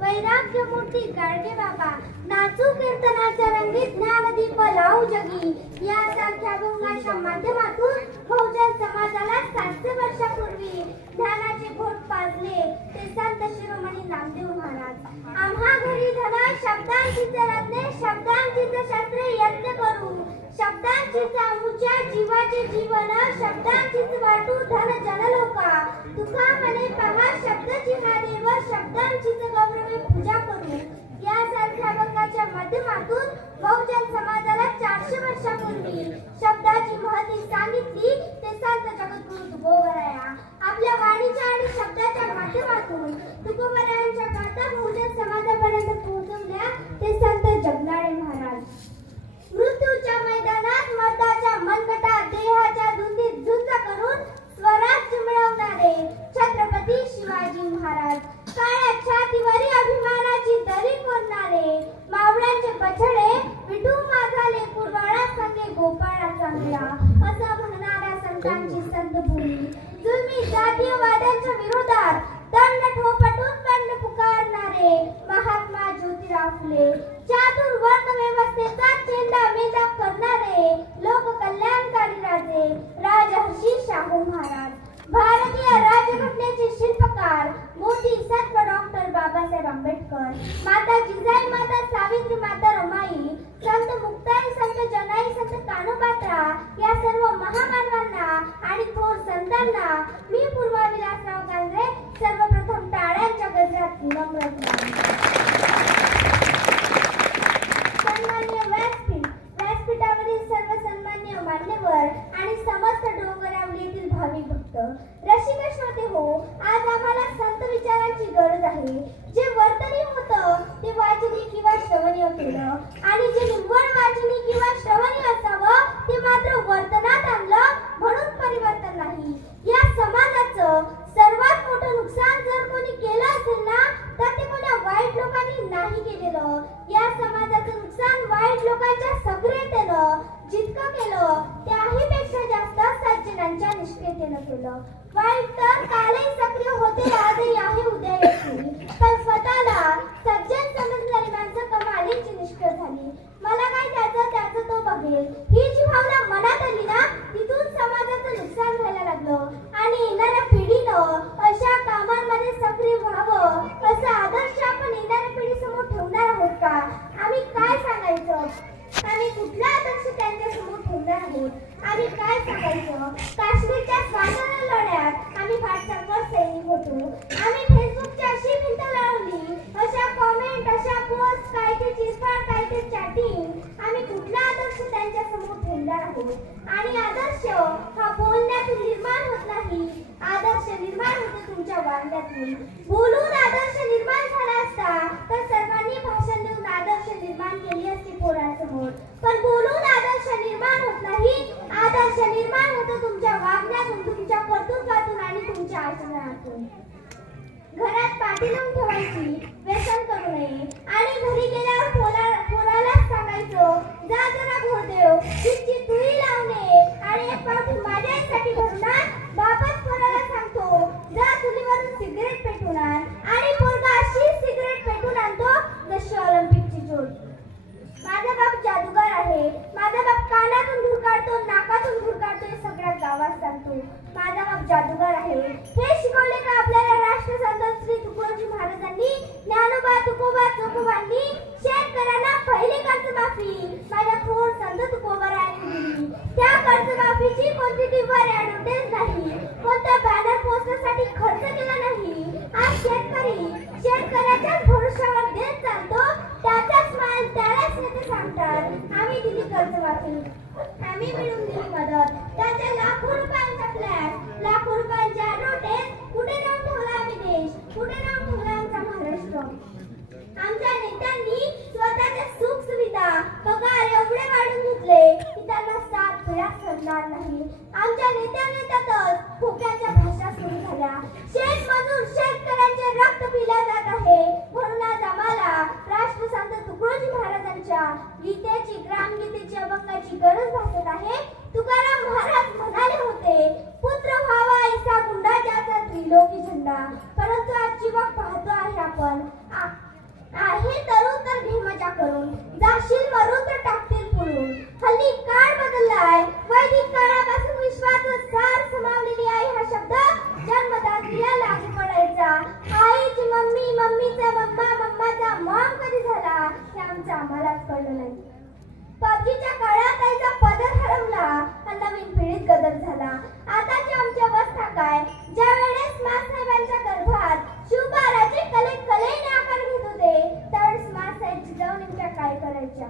वैराग्य मूर्ती गाडगे बाबा, नाचू कीर्तनाच्या रंगीत ज्ञानदीप लावू जगी. यासारख्या अभंगाच्या माध्यमातून बहुजन समाजाला 700 वर्षापूर्वी ज्ञानाचे घोट पाजले ते संत शिरोमणी नामदेव महाराज. आम्हा घरी धना शब्दांचीच रत्ने, शब्दांचीच शस्त्रे यत्न करू, शब्दांचीच आमुच्या जीवाचे जीवन, शब्दांचीच वाटू धन जनलोका. तुका म्हणे पहा शब्दाची हा देव, शब्दांचीच गौरवे पूजा करू. यासारख्या अभंगाच्या माध्यमातून बहुजन समाजाला 400 वर्षापूर्वी शब्दाची महती सांगितली ते संत जगद्गुरु तुकोबराया. आपल्या वाणीच्या आणि शब्दाच्या माध्यमातून तुकोबरायांच्या गाथा बहुजन समाजापर्यंत पोहोचवल्या ते संत जगनाळे महाराज. मृत्यूच्या मैदानात मर्दाच्या मनगटात देहाच्या धुंदीत झुंज करून स्वराज्य मिळवणारे छत्रपती शिवाजी महाराज. काळ्या छातीवरील अभिमानाची दरी कोरणारे मावळ्यांचे बछडे विठू माझा लेकूर बाळा संगे गोपाळा चांगला असं म्हणणाऱ्या संतांची संतभूमी. जुलमी जातीयवादाच्या विरोधात दंड ठोपटून बंड पुकारणारे महात्मा ज्योतिराव फुले. चातुर वर्ण व्यवस्थेचा चेंडा मेंढा करणारे लोककल्याणकारी राजे राजर्षी शाहू महाराज. भारतीय राज्यघटनेचे शिल्पकार मोदी सत्व डॉक्टर बाबासाहेब आंबेडकर. माता जिजाई, माता सावित्री, माता रमाई, संत मुक्ताई, संत जनाई, संत कान्होबात्रा या सर्व महामानवांना आणि थोर संतांना मी पूर्वा विलासराव कांजळे सर्वप्रथम टाळ्यांच्या गजरात नम्र सन्माननीय व्यासपीठ, व्यासपीठावरील सर्व सन्माननीय मान्यवर आणि समस्त डोंगरावली येथील भाविक भक्त, रसिक श्रोते हो, आज आम्हाला संत विचारांची गरज आहे. जे वर्तनी होतं ते वाचनी किंवा श्रवणीय केलं आणि जे निव्वळ वाचनी किंवा श्रवणीय असावं ते मात्र वर्तनात आणलं म्हणून परिवर्तन नाही. या समाजाचं सर्वात मोठं नुकसान जर कोणी केलं असेल ना तर ते कोणा वाईट लोकांनी नाही केलेलं. या समाजाचं नुकसान वाईट लोकांच्या सक्रियतेनं जितकं केलं त्याहीपेक्षा जास्त सज्जनांच्या निष्क्रियतेनं केलं. वाईट तर कालही सक्रिय होते, आजही आहे, उद्या येतील, पण स्वतःला सज्जन समजणारी माणसं कमालीची निष्क्रिय झाली. मला काय त्याचं तो बघेल ही जी भावना मनात आली ना तिथून समाजाचं नुकसान व्हायला लागलं. आणि येणाऱ्या पिढीनं अशा कामांमध्ये सक्रिय व्हावं असा आदर्श आपण येणाऱ्या पिढीसमोर ठेवणार आहोत का? आम्ही काय सांगायचं? आम्ही कुठला आदर्श त्यांच्या समोर ठेवणार आहोत? आम्ही काय सांगायचं? काश्मीरच्या स्वातंत्र्य लढ्यात आम्ही व्हॉट्सअपवर सैनिक होतो. आम्ही फेसबुकची अशी भिंत लावली, अशा कॉमेंट, अशा पोस्ट, काय ते चिरफाड, काय ते चॅटिंग. आम्ही कुठला आदर्श त्यांच्या समोर ठेवणार आहोत? आणि आदर्श हा बोलण्यातून निर्माण होत नाही, आदर्श निर्माण होतो तुमच्या वागण्यातून. बोलून आदर्श निर्माण झाला असता तर सर्वांनी भाषण देऊन आदर्श निर्माण केली असती पोरांसमोर. पण बोलून आदर्श निर्माण होत नाही, आदर्श निर्माण होतो तुमच्या वागण्यातून, तुमच्या कर्तृत्वातून आणि तुमच्या आचरणातून. घरात पाठी लावून ठेवायची, व्यसन करू नये आणि घरी गेल्यावर पोरालाच सांगायचं जा जरा घोरदेव, तिची तुळी लावणे आणि एक पाठी माझ्यासाठी भरणार. बापच पोराला सांगतो जा चुलीवरून सिगरेट पेटून आण आणि पोरगा अशी सिगरेट पेटून आणतो जशी ऑलिम्पिकची जोड. माझा बाप जादूगार आहे, माझा बाप कानातून धूर काढतो, नाकातून धूर काढतो, हे सगळ्या गावात सांगतो. माझा बाप जादूगार आहे हे शिकवले का आपल्याला राष्ट्रसंत श्री तुकोजी महाराजांनी, ज्ञानोबा तुकोबा चोखोबांनी शेतकऱ्यांना पहिली कर्जमाफी माझ्या थोर संत तुकोबरायांनी दिली. त्या कर्जमाफीची कोणती टीव्हीवर ऍडव्हर्टाइज नाही, कोणत्या बॅनर पोस्टरसाठी खर्च केला नाही. आज शेतकऱ्याच्या भरोशावर देत चालतो, त्याचाच माल त्यालाच नेते सांगतात आम्ही दिली कर्जमाफी, आम्ही मिळून दिली मदत. त्याच्या लाखो रुपयांचा फ्लॅट, लाखो रुपयांच्या नोटेस कुठे जाऊन ठेवला आम्ही देश, कुठे जाऊन ठेवला आमचा महाराष्ट्र. आमच्या नेत्यांनी स्वतःच्या सुख सुविधा पगार एवढे वाढून घेतले की त्यांना 7 पिढ्या सरणार नाही. आमच्या नेत्यातच खोक्याच्या भाषा सुरू झाल्या. शेतमजूर शेतकऱ्यांचे रक्त पिल्या जात आहे म्हणून आज आम्हाला राष्ट्रसंत तुकडोजी महाराजांच्या गीतेची, ग्रामगीतेची, अभंगाची गरज भासत आहे. तुकाराम महाराज म्हणाले होते पुत्र व्हावा ऐसा गुंडा ज्याचा त्रिलोकी झेंडा. परंतु आजची वाट पाहतो आहे आपण आमचं आम्हालाच कळलं नाही. पबजीच्या काळात आईचा पदर हरवला आणि नवीन पिढीत गदर झाला. आताची आमची अवस्था काय? ज्या वेळेस मासाहेबांच्या गर्भात शिवबाराचे कलेने आकार घेत होते त्यावेळेस मासाहेब जिजाऊ नेमक्या काय करायच्या?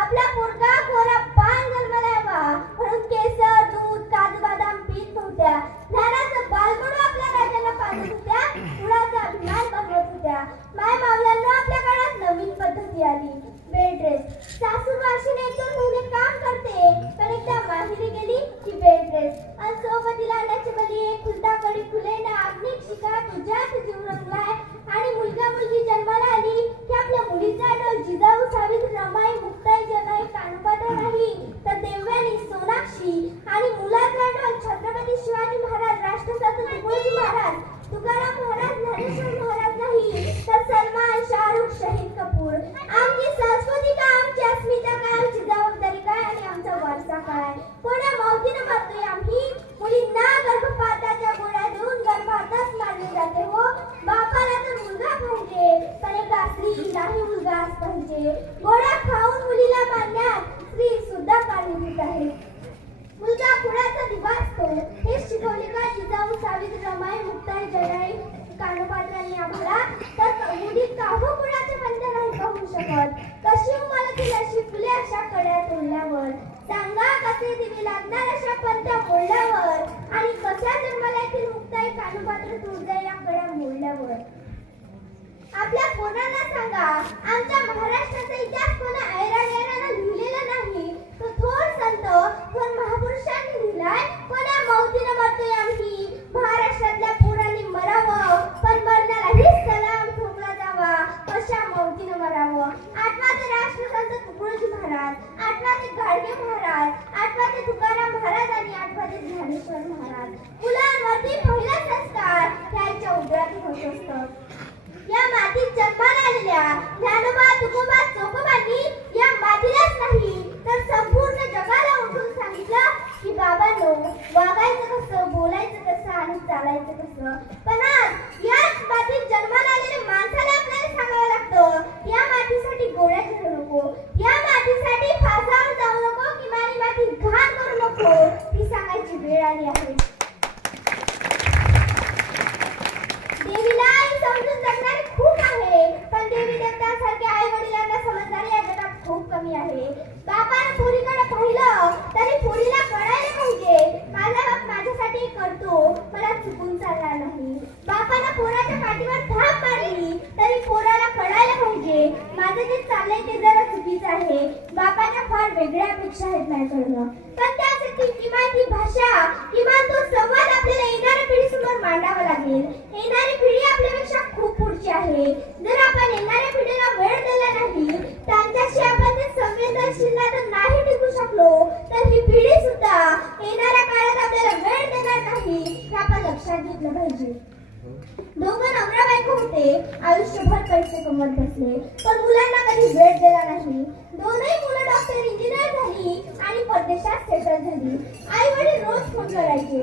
आपला पोरगा गोरा पान जन्माला यावा म्हणून केसर, दूध, काजू बदाम पीत नव्हत्या. ज्ञानाचं बालमडू आपल्या राजांना पाजत होत्या. कुळाचा अभिमान बनवत होत्या. माय मावल्यांना आपल्या काळात नवीन पद्धती आली. Bed rest. सासू वाशीने 1-2 महिने काम करते पण एकदा माहेरी गेली की बेड रेस्ट. आणि सोबतीला आणण्याची बली खुलता कडी खुले ना आग्निक शिका तुझ्याच जीव रंगलाय. आणि मुलगा मुलगी जन्माला आली की आपल्या मुलीचा डोल जिजाऊ, सावित्री, रमाई, मुक्ताई, जनाई, कानपात्र नाही तर देवयानी, सोनाक्षी. आणि मुलाचा डोल छत्रपती शिवाजी महाराज, राष्ट्रसंत तुकडोजी महाराज, तुकाराम महाराज, ज्ञानेश्वर महाराज नाही तर सलमान, शाहरुख, शहीद कपूर. आमची संस्कृती काय, आमची अस्मिता काय, आमची जबाबदारी काय आणि आमचा वारसा काय? कोणा मावतीनं मारतोय आम्ही? मुलींना गर्भपाताच्या गोळ्या देऊन गर्भातच मारले जाते हो. बापाला तर मुलगा पाहिजे पण एक स्त्री नाही मुलगाच पाहिजे. गोळ्या खाऊन मुलीला मारण्यात स्त्री सुद्धा कारणीभूत आहे. मुलगा कुणाचा दिवा असतो हे शिकवले का जिजाऊ, सावित्री, रमाई, मुक्ताई, जनाई, कानपात्रांनी आम्हाला? तर मुली काहू कुणाचे बंद नाही होऊ शकत? कशी मला तिला शिकले अशा कड्या तोडल्यावर? सांगा कसे दिवे लागणार अशा पंत्या मोडल्यावर? आणि कशा जन्माला येथील मुक्ताई, कानपात्र, तुळजाई या कड्या मोडल्यावर? आपल्या पोरांना सांगा आमच्या महाराष्ट्राचा इतिहास कोणा ऐराणेरानं लिहिलेला नाही. तो थोर संत, थोर महापुरुषांनी लिहिलाय. कोणा मौतीनं मरतोय आम्ही? महाराष्ट्रातल्या पोरांनी मरावं पण मरणालाही सलाम ठोकला जावा अशा मौतीनं मरावं. आठवा ते राष्ट्रसंत तुकडोजी महाराज, आठवा ते गाडगे महाराज, आठवा ते तुकाराम महाराज आणि आठवा ते ज्ञानेश्वर महाराज. मुलांवरती पहिला संस्कार त्यांच्या उदरातून होत असतं. या मातीत जन्माला आलेल्या ज्ञानोबा, तुकोबा, चोखोबांनी या मातीलाच नाही तर संपूर्ण जगाला उठून सांगितलं की बाबांनो, वागायचं कसं, बोलायचं कसं आणि चालायचं कसं. पण आज याच मातीत जन्माला आलेल्या माणसाला आपल्याला सांगावं लागतं या मातीसाठी गोळ्या खेळू नको, या मातीसाठी फासावर जाऊ नको, किमान माती घाण करू नको. ती सांगायची वेळ आली आहे. देवीला समजून जगणारे खूप आहे पण देवी देवतांसारखे आई वडिलांना समजणारे या जगात खूप कमी आहे. बापानं पोरीकडे पाहिलं तरी पोरीला कळायला पाहिजे माझा बाप माझ्यासाठी करतो, मला चुकून चालणार नाही. बापानं पोराच्या पाठीवर थाप मारली तरी पोराला कळायला पाहिजे माझं जे चाललंय ते जरा चुकीचं आहे. बापाच्या फार वेगळ्या अपेक्षा आहेत माझ्याकडनं. पण त्यासाठी किमान ती भाषा, किमान तो संवाद आपल्याला येणाऱ्या पिढीसमोर मांडावा लागेल. येणारी पिढी आपल्यापेक्षा खूप पुढची आहे. जर आपण येणाऱ्या पिढीला वेळ दिला नाही, त्यांच्याशी आपण ते संवेदनशील नाही टिकू शकलो तर ही पिढी सुद्धा येणाऱ्या काळात आपल्याला वेळ देणार नाही हे आपण लक्षात घेतलं पाहिजे. दोघं नवरा बायको होते, आयुष्यभर पैसे कमवत बसले पण मुलांना कधी वेळ दिला नाही. दोनही मुलं डॉक्टर, इंजिनियर झाली आणि परदेशात सेटल झाली. आई वडील रोज फोन करायचे,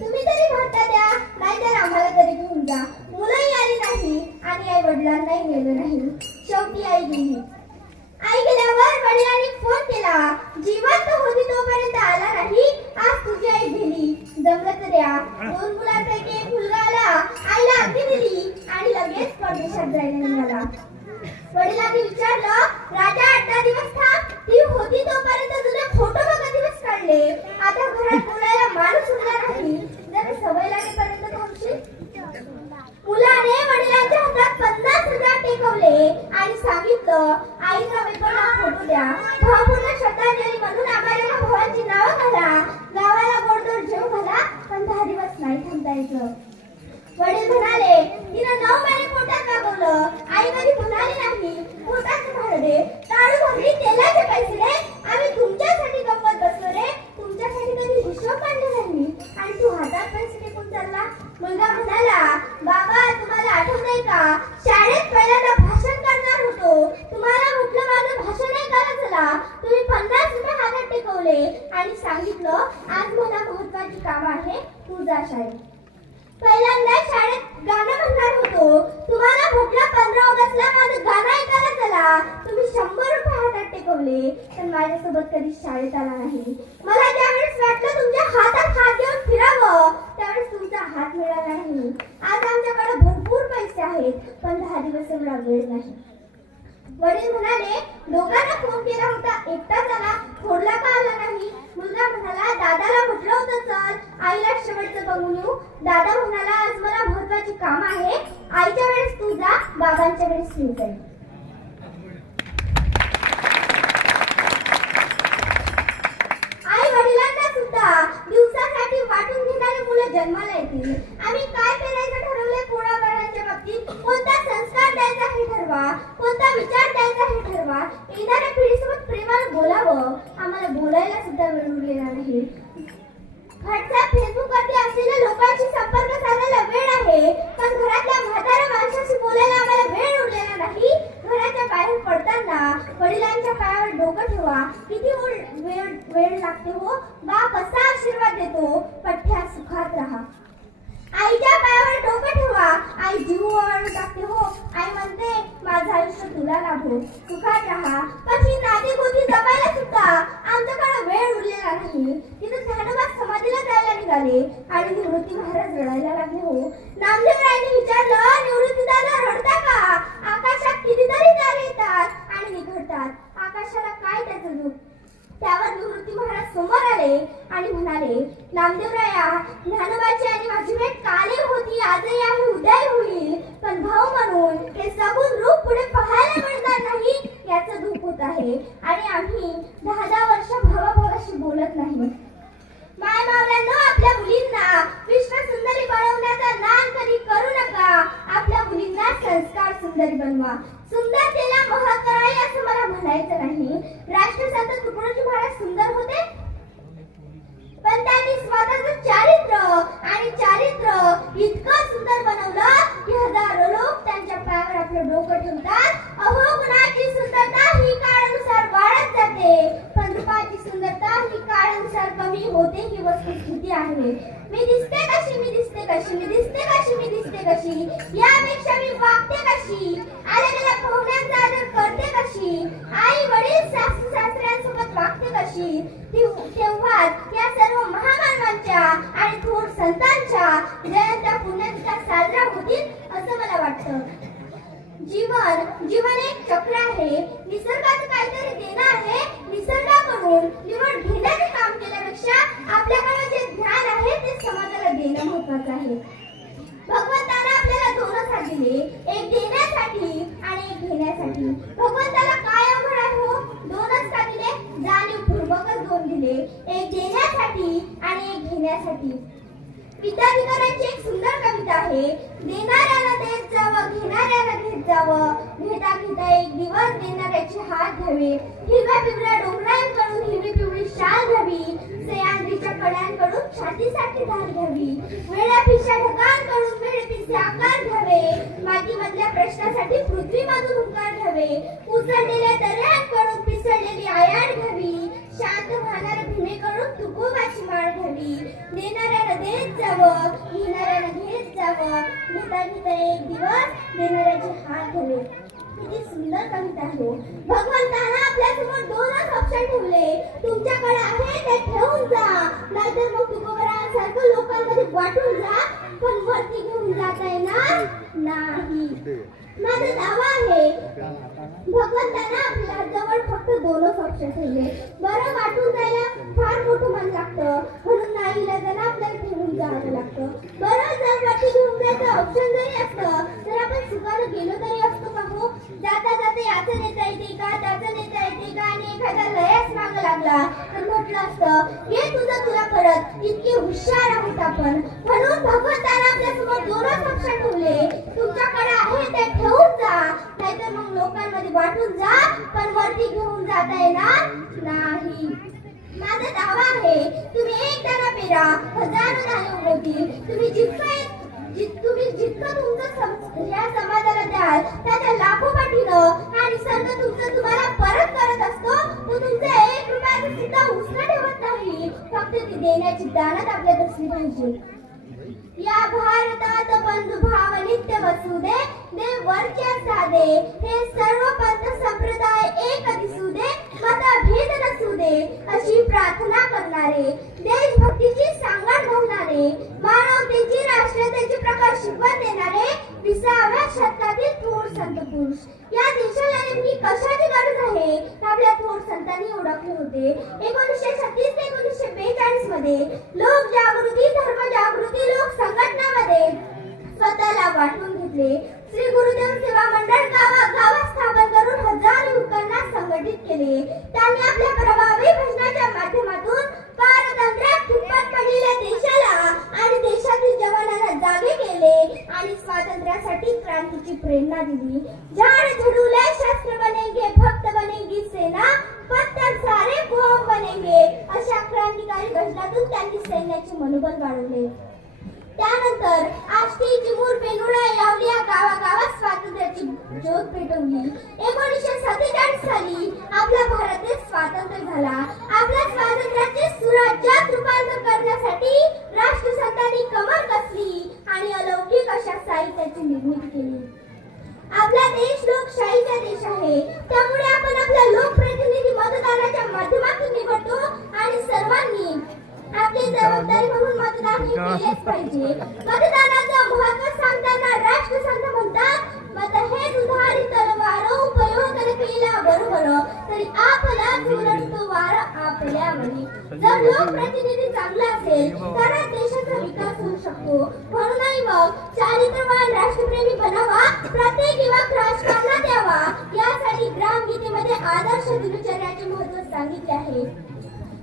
तुम्ही तरी भारतात या नाहीतर आम्हाला तरी घेऊन जा. मुलंही आली नाही आणि आई वडिलांनाही नेलं नाही. शेवटी आई गेली. आई गेल्यावर वडिलांनी फोन केला, जिवंत होती तोपर्यंत आला नाही, आज तुझी आई गेली, जमलं तर या. 2 मुलांपैकी एक मुलगा आला, आईला अगदी दिली आणि लगेच परदेशात जायला निघाला. वडिलांनी विचारलं, राजा 8 दिवस थांब, ती होती तोपर्यंत तुझे फोटो बघा दिवस काढले, आता घरात बोलायला माणूस उरला नाही, जर सवय लागेपर्यंत थांबशील. मुलाने वडिलांच्या हातात 50,000 टेकवले आणि सांगितलं, आईचा वेपरला फोटो द्या, भावपूर्ण श्रद्धांजली म्हणून आम्हाला भावांची नावं घाला, गावाला गोडधोड जेव घाला, पण 10 दिवस नाही थांबता यायचं. वडील म्हणाले, तिनं 9 महिने पोटात मागवलं. आई कधी म्हणाली नाही, पोटाचं भाडं दे, टाळू भरली, तेलाचे पैसे दे, आम्ही तुमच्यासाठी गंमत बसलो रे, तुमच्यासाठी कधी हिशोब काढला नाही आणि तू हातात पैसे टेकून चालला. मुलगा म्हणाला, बाबा तुम्हाला आठवतंय का, शाळेत पहिल्यांदा भाषण करणार होतो, तुम्हाला म्हटलं माझं भाषण ऐकायला चला, तुम्ही 50 वेळेत आला नाही. मला ज्यावेळेस वाटलं तुमच्या हातात हात देऊन फिरावं त्यावेळेस तुमचा हात मिळाला नाही. आज आमच्याकडे भरपूर पैसे आहेत पण 10 दिवस एवढा वेळ नाही. वडील म्हणाले दोघांना फोन केला होता, एकटाच आला, थोरला का आला नाही? मुलगा म्हणाला दादाला म्हटलं होतं चल आईला शेवटचं बघून येऊ. दादा म्हणाला आज मला महत्वाची काम आहे, आईच्या वेळेस तू जा, बाबांच्या वेळेस मी जाईन. आई वडिलांना सुद्धा दिवसासाठी वाटून घेणारी मुलं जन्माला येतील. आम्ही काय करायचं ठरवलंय पोराबाळांच्या बाबतीत, कोणता संस्कार द्यायचा हे ठरवा, कोणता विचार द्यायचा हे ठरवा. येणाऱ्या पिढीसोबत प्रेमाने बोलावं. आम्हाला बोलायला सुद्धा वेळ उरलेला नाही. व्हॉट्सअप फेसबुकवरती असलेल्या लोकांशी संपर्क साधायला वेळ आहे पण घरातल्या म्हाताऱ्या माणसाशी बोलायला आम्हाला वेळ उरलेला नाही. घराच्या बाहेर पडताना वडिलांच्या पायावर डोकं ठेवा. किती वेळ लागते हो, बाप असा आशीर्वाद देतो, पठ्ठ्या सुखात राहा. आईच्या पायावर डोकं ठेवा. आई जीव ओवाळून टाकते हो. आई म्हणते माझं आयुष्य तुला लाभो, सुखात राहा. पण ही नाती गोती जपायला सुद्धा आमच्याकडे वेळ उरलेला नाही. तिथे ज्ञानोबा समाधीला जायला निघाले आणि निवृत्ती महाराज रडायला लागले हो. नामदेवरायांनी विचारलं निवृत्ती दादा रडता का? आकाशात कितीतरी तारे येतात आणि निघडतात, आकाशाला काय त्याचं दुःख? त्यावर निवृत्ती महाराज समोर आले आणि म्हणाले नामदेवराया ज्ञानोबाची आणि माझी भेट कालही होती, आजही आहे, उद्याही होईल, पण भाऊ म्हणून हे सगुण रूप पुढे पाहायला मिळणार नाही याचं दुःख होत आहे आणि आम्ही 10 वर्ष भावाभावाशी बोलत नाही. माय मावल्यांनो आपल्या मुलींना विश्व सुंदरी बनवण्याचा नाद कधी करू नका. आपल्या मुलींना संस्कार सुंदरी बनवा. सुंदरतेला महत्त्व आहे असं मला म्हणायचं नाही. राष्ट्रसंत तुकडोजी महाराज सुंदर होते पण त्यांनी स्वतःचं चारित्र्य इतकं सुंदर बनवलं की हजारो लोक त्यांच्या पायावर आपलं डोकं ठेवतात. अहो गुणाची सुंदरता ही काळानुसार वाढत जाते पण रूपाची सुंदरता ही काळानुसार कमी होते ही वस्तुस्थिती आहे. मी दिसते कशी, मी दिसते कशी, मी दिसते कशी, मी दिसते कशी, यापेक्षा मी वागते कशी, आलेल्या पाहुण्यांचा आदर करते कशी, आई वडील सासू सासऱ्यांसोबत वागते कशी, तेव्हाच या सर्व महामानवांच्या आणि थोर संतांच्या जयंत्या पुण्यतिथ्या साजरा होतील असं मला वाटतं. जीवन एक चक्र आहे. निसर्गाचं काहीतरी देणं आहे. निसर्गाकडून निवड घेण्याचे काम केल्यापेक्षा आपल्याकडे जे ज्ञान आहे ते समाजाला देणं महत्वाचं आहे. भगवंताने आपल्याला दोनच हात दिले, एक देण्यासाठी आणि एक घेण्यासाठी. भगवंताला काय अवघड आहे हो? दोनच का दिले? जाणीवपूर्वकच दोन दिले, एक देण्यासाठी आणि एक घेण्यासाठी. विद्याधिकाऱ्यांची एक सुंदर कविता आहे. देणाऱ्याला देत जावं, घेणाऱ्याला घेत जावं, घेता घेता एक दिवस देणाऱ्याचे हात घ्यावे. हिरव्या पिवळ्या डोंगरांकडून हिरवी पिवळी शाल घ्यावी, सह्याद्रीच्या कड्यांकडून छातीसाठी धार घ्यावी, वेड्या पिशा ढगांकडून वेडपिसे आकार घ्यावे, मातीमधल्या प्रश्नासाठी पृथ्वीमधून हुंकार घ्यावे, उसळलेल्या दऱ्यांकडून पिसळलेली आयाड घ्यावी, शांत वाहणाऱ्या भीमेकडून तुकोबाची माळ घ्यावी. देणाऱ्याला देत जावं, घेणाऱ्याला घेत जावं, घेता घेता एक दिवस देणाऱ्याचे हात घ्यावे. किती सुंदर कविता आहे. भगवंताने आपल्या समोर दोनच ऑप्शन ठेवले, तुमच्याकडे आहे ते ठेवून जा, नाहीतर मग तुकोबरासारखं लोकांमध्ये वाटून जा, पण वरती घेऊन जाता येणार नाही. माझा दावा आहे भगवंताने आपल्या जवळ फक्त दोनच ऑप्शन ठेवले. बरं वाटून जायला फार मोठं मन लागतं म्हणून नाईलाजाने आपल्याला ठेवून जावं लागतं. बरं जर वरती घेऊन जायचं ऑप्शन जरी असतं तर आपण सुखानं गेलो तरी असतो का हो? जाता जाता याचं नेता येते का, त्याचं नेता येते का आणि एखादा लयास मागं लागला तर म्हटलं असतं हे तुझं तुला परत. इतके हुशार आहोत आपण. म्हणून भगवंताने आपल्या समोर दोनच ऑप्शन ठेवले, तुमच्याकडे आहे ते ठेवून जा, नाहीतर मग लोकांमध्ये वाटून जा, पण वरती घेऊन जाता येणार नाही. माझा दावा आहे तुम्ही एक दाणा पेरा, हजारो दाणे उगवतील. तुम्ही जितकं तुमचं या समाजाला द्याल त्याच्या लाखो पाठीनं आणि निसर्ग तुमचं तुम्हाला परत करत असतो. तो तुमचं 1 रुपयाचं सुद्धा उसनं ठेवत नाही. फक्त ती देण्याची दानत आपल्यात असली पाहिजे. या भारतात बंधुभाव नित्य वसुदे, देव वरच्या साधे, हे सर्व पंथ संप्रदाय एक दिसू दे, मतभेद नसू दे. दे अशी प्रार्थना करणारे, देशभक्तीची सांगड घालणारे, मानवतेची राष्ट्रीयतेची प्रकाश शिकवण देणारे 20व्या शतकातील थोर संत पुरुष. या देशाला नेमकी कशाची गरज आहे आपल्या थोर संतांनी ओळखले होते. 1936 ते 1942 मध्ये लोक जागृती, धर्म जागृती लोक संघटनामध्ये स्वतःला वाटून घेतले. श्री गुरुदेव सेवा मंडळ गावागावात स्थापन करून हजारो युवकांना संघटित केले. त्यांनी आपल्या प्रभावी भाषणाच्या माध्यमातून पारतंत्र्यात खितपत पडलेल्या देशाला आणि देशातील जवानांना जागे केले आणि स्वातंत्र्यासाठी क्रांतीची प्रेरणा दिली. झाड झुडूले शस्त्र बनेंगे, भक्त बनेंगी सेना, पत्थर सारे बॉम्ब बनेंगे अशा क्रांतिकारी घोषणातून त्यांनी सैन्याचे मनोबल वाढवले. त्यानंतर आष्टी, चिमूर, बेलुडा, यावली या गावागावात स्वातंत्र्याची ज्योत पेटवली. 1947 साली आपला भारत देश स्वतंत्र झाला. आपल्या स्वातंत्र्याचे सुराज्यात रूपांतर करण्यासाठी राष्ट्रसंतांनी कमर कसली आणि अलौकिक अशा साहित्याची निर्मिती केली. आपला देश लोकशाहीचा देश आहे. त्यामुळे आपण आपला लोकप्रतिनिधी मतदानाच्या माध्यमातून निवडतो आणि सर्वांनी आपली जबाबदारी म्हणून मतदान हे केलेच पाहिजे. मतदानाचं महत्त्व सांगताना राष्ट्रसंत म्हणतात, मत हे दुधारी तलवार उपयोग केला बरोबर तरी आपला झुलतो वार आपल्यावरी. जर लोकप्रतिनिधी चांगला असेल तरच देशाचा विकास होऊ शकतो. म्हणूनही मग चारित्र्यवान राष्ट्रप्रेमी बनावा, प्रत्येक युवक राजकारणात यावा. यासाठी ग्रामगीतेमध्ये आदर्श दिनचर्याचे महत्त्व सांगितले आहे.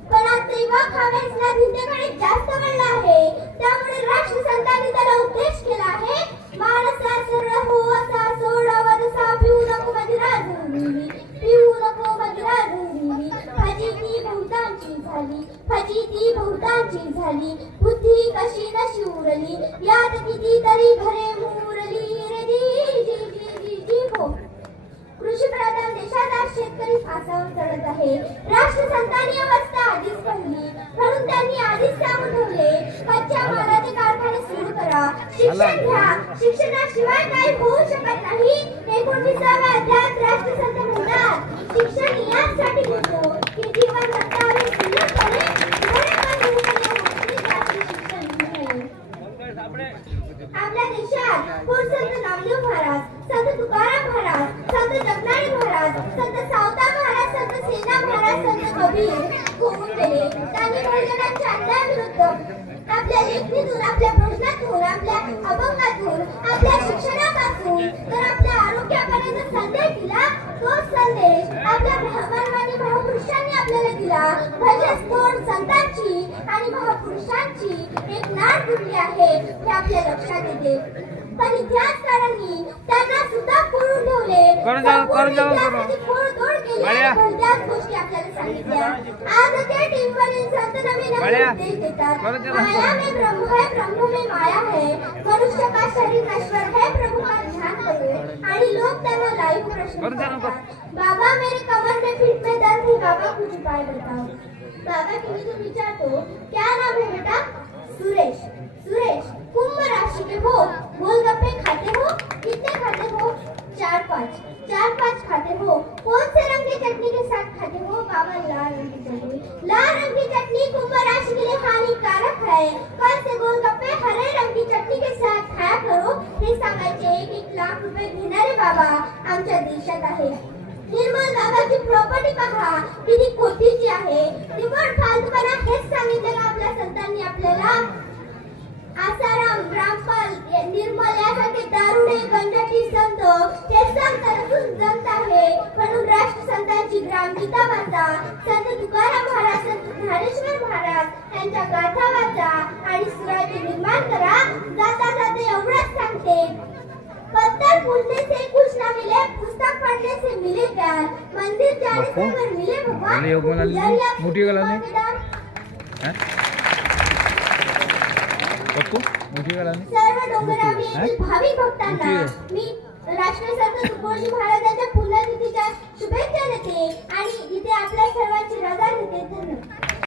पण आता युवक हा व्यसना भिंतेकडे जास्त वळला आहे. त्यामुळे राष्ट्रसंतांनी त्याला उपदेश केला आहे, माणसा सरळ हो असा सोडावा तसा, पिऊ नको मदिरा झुरली, पिऊ नको मदिरा झुरली. फजिती बहुतांची झाली, फजिती बहुतांची झाली, बुद्धी कशी नशी उरली, यात किती तरी घरे मुरली रे जी जी जी जी जी हो. कृषी प्रधान देशात आज शेतकरी फासावर चढत आहे. राष्ट्रसंतांनी अवस्था आधीच पाहिली, म्हणून त्यांनी आधीच सांगून ठेवले, कच्च्या मालाचे कारखाने सुरू करा, शिक्षण घ्या, शिक्षणाशिवाय काही होऊ शकत नाही. 19व्या अध्यायात राष्ट्रसंत म्हणतात, शिक्षण यासाठी घेतो की जीवन जगतावे सुलभपणे, घरे शिक्षण घेऊ. आपल्या देशात थोर संत नामदेव महाराज, संत तुकाराम महाराज, संत जगनाडी महाराज, संत सावता महाराज, संत सेना महाराज, संत कबीर होऊन गेले. त्यांनी भोजनाच्या अन्यायाविरुद्ध आपल्या लेखणीतून, आपल्या भोजनातून, आपल्या अभंगातून, आपल्या शिक्षणापासून तर आपल्या आरोग्यापर्यंत संदेश दिला. तो संदेश आपल्या महामानवांनी, महापुरुषांनी आपल्याला दिला. म्हणजे थोर संतांची आणि महापुरुषांची एक नाळ जुळली आहे हे आपल्या लक्षात येते. पण इतिहासकारांनी त्यांना सुद्धा खोडून ठेवले, खोडतोड केली, भलत्याच गोष्टी आपल्याला सांगितल्या. आज ते टीव्हीवरील संत नवीन उपदेश देतात, माया में ब्रह्म है, ब्रह्म में माया है, मनुष्य का शरीर नश्वर है, प्रभु का ध्यान करो. आणि लोक त्यांना लाईव्ह प्रश्न विचारतात, बाबा मेरे कमर में पीठ में दर्द है, बाबा कुछ उपाय बताओ. बाबा तुम्ही तो विचारतो, क्या नाम है बेटा? सुरेश. सुरेश कुंभ राशि के हो, गोलगप्पे खाते हो? कितने खाते हो? 4-5. 4-5 खाते हो? कौन से रंग की चटनी के साथ खाते हो? बाबा लाल रंग की चटनी. लाल रंग की चटनी कुंभ राशि के लिए हानिकारक है. कल से गोलगप्पे हरे रंग की चटनी के साथ खाया करो. हे सांगायचे 1 लाख रुपये घेणारे बाबा आमच्या देशात आहे. निर्मल बाबाची प्रॉपर्टी पहा किती कोटीची आहे. निवड फालतूपणा हेच सांगितलं का आपल्या संतांनी आपल्याला? आसाराम, रामपाल, निर्मल यासारखे दारुडे गंजटी संत हे संत नसून जंत आहे. म्हणून राष्ट्रसंतांची ग्रामगीता वाचा, संत तुकाराम महाराज, संत ज्ञानेश्वर महाराज यांच्या गाथा वाचा आणि स्वराज्य निर्माण करा. जाता जाता एवढंच सांगते, पत्थर फूटने से कुछ ना मिले, पुस्तक पढ़ने से मिले ज्ञान, मंदिर जाने से अगर मिले भगवान, मोठी गला सर्व डोंगरावरील भाविक भक्तांना मी राष्ट्रसंत तुकडोजी महाराजांच्या पुण्यतिथीच्या